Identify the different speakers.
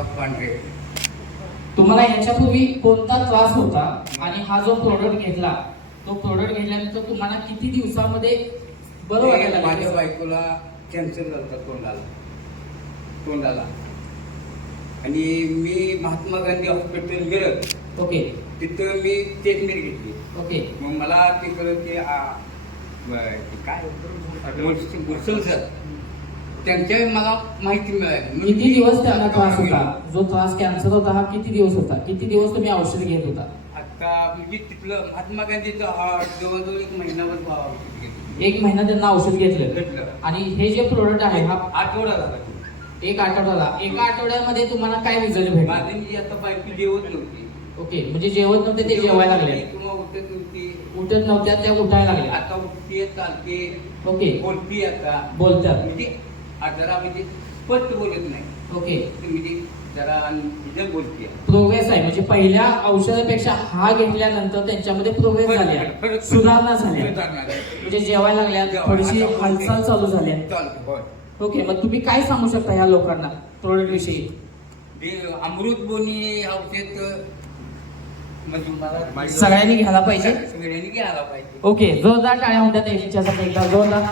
Speaker 1: पांढरे.
Speaker 2: तुम्हाला याच्यापूर्वी कोणता त्रास होता आणि हा जो प्रोडक्ट घेतला तो प्रोडक्ट घेतल्यानंतर तुम्हाला किती दिवसामध्ये बरं वाटायला
Speaker 1: माझ्या? बायकोला कॅन्सर झाला तोंडाला. तोंडाला. आणि मी महात्मा गांधी हॉस्पिटल गेलं.
Speaker 2: ओके.
Speaker 1: तिथं मी ट्रीटमेंट घेतली.
Speaker 2: ओके.
Speaker 1: मग मला ते कळलं की आ, ब- ते काय गुरसल सर. त्यांच्या मला माहिती मिळाली. मग
Speaker 2: किती
Speaker 1: मी
Speaker 2: दिवस त्यांना त्रास. होता? जो त्रास कॅन्सर होता हा किती दिवस होता? किती दिवस तुम्ही औषध घेत होता?
Speaker 1: आता म्हणजे तिथलं महात्मा गांधीचं जवळजवळ एक महिनाभर भाव.
Speaker 2: एक महिना त्यांना औषध घेतलं.
Speaker 1: घेतलं.
Speaker 2: आणि हे जे प्रोडक्ट आहे हा
Speaker 1: आठवडा झाला.
Speaker 2: एक आठवड्याला. एका आठवड्यामध्ये तुम्हाला काय रिझल्ट भेटला?
Speaker 1: माझी जी आता बायको जेवत नव्हती.
Speaker 2: ओके म्हणजे जेवत नव्हते ते जेवायला लागले.
Speaker 1: किंवा उठत नव्हती.
Speaker 2: उठत नव्हत्या त्या उठायला लागल्या.
Speaker 1: आता उठते चालते.
Speaker 2: ओके.
Speaker 1: बोलती आता.
Speaker 2: बोलतात.
Speaker 1: म्हणजे आ जरा म्हणजे स्पष्ट बोलत नाही.
Speaker 2: ओके.
Speaker 1: म्हणजे जरा निजम बोलते
Speaker 2: प्रोग्रेस आहे. म्हणजे पहिल्या औषधापेक्षा हा घेतल्यानंतर त्यांच्यामध्ये प्रोग्रेस झाल्या सुधारणा झाल्या म्हणजे जेवायला लागल्या थोडीशी हालचाल चालू झाल्या ओके. मग तुम्ही काय सांगू शकता या लोकांना? प्रोडक्ट विषयी.
Speaker 1: अमृत बोनी औषध
Speaker 2: सगळ्यांनी घ्यायला पाहिजे?
Speaker 1: सगळ्यांनी घ्यायला पाहिजे.
Speaker 2: ओके. जोरदार टाळ्या होत्या त्यांच्यासाठी एकदा जोरदार.